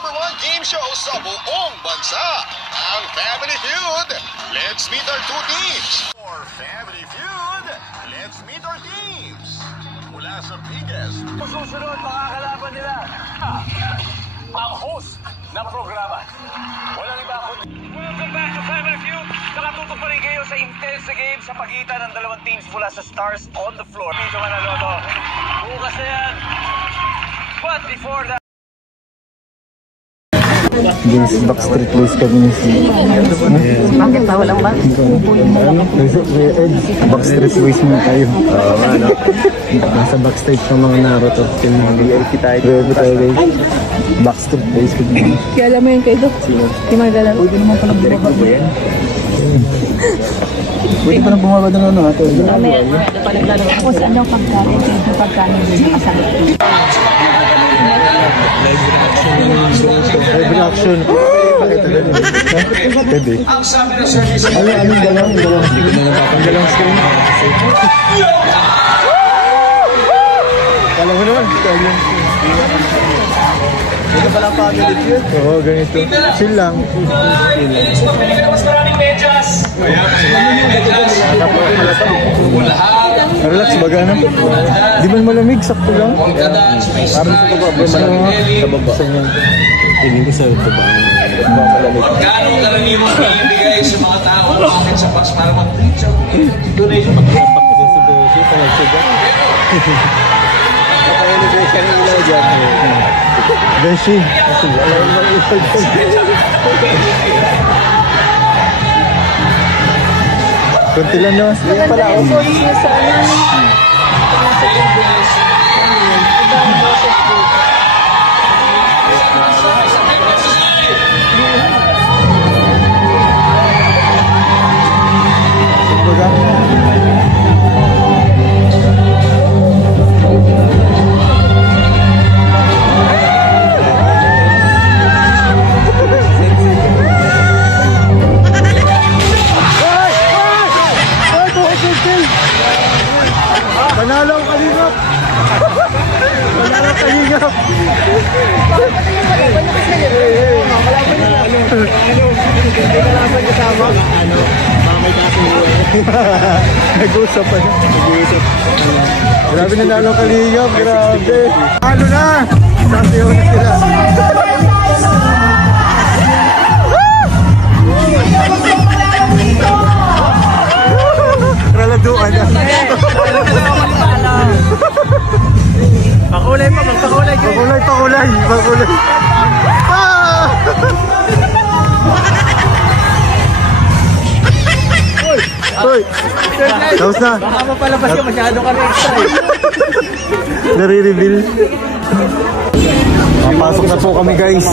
#1 game show sa buong bansa, ang Family Feud. Let's meet our two teams. For Family Feud, let's meet our teams. Mula sa biggest. Susunod, makakalaban nila ang host ng programa. Walang iba kundi. Welcome back to Family Feud. Nakatutok pa rin kayo sa intense game sa pagitan ng dalawang teams mula sa Stars on the Floor. Medyo Manaloto. Bukas na yan. But before that, Guys, Backstreet Boys kami. Bakit ba? Walang ba? Backstreet Boys muna tayo. Nasa backstage ng mga Naruto. VIP tayo guys. Backstreet Boys kami. Kaya alam mo yun kayo doon? Sino? Yung mga galaro. Pwede naman palang bumaba ba yan? Pwede palang bumaba doon ano natin. Ako sa anong pagkain, yung pagkain yung kasama. Live reaction. Pwede. Anong dalawang? Ang dalawang screen. Kala mo naman. Ito pala family feud. Oo, ganito. Chill lang. Relax baga na. Di man malamig, sakto lang. Parang sa baba, malamig. Sa baba. Piling ko sa baba. Malamig. magkano karaniwang ibigay sa mga tao bakit sa box para mag-reach out donation Kapag-elevation nila dyan. Beshi. Kunti lang no? Maganda yung boses niya sa ano. Panalo ang kalingap! Panalo ang kalingap! Kalaban kasama? Mamay kasi nag-usap pa na. Grabe nanalo ang kalingap, grabe! Ano na? Sabiyo na sila. Raladuan na. Pakulay pa, magpakulay. Pakulay. Ah! Hoy! Tapos na. Baka mapalabas ka, masyado ka na extra. Nare-reveal. Papasok na po kami guys.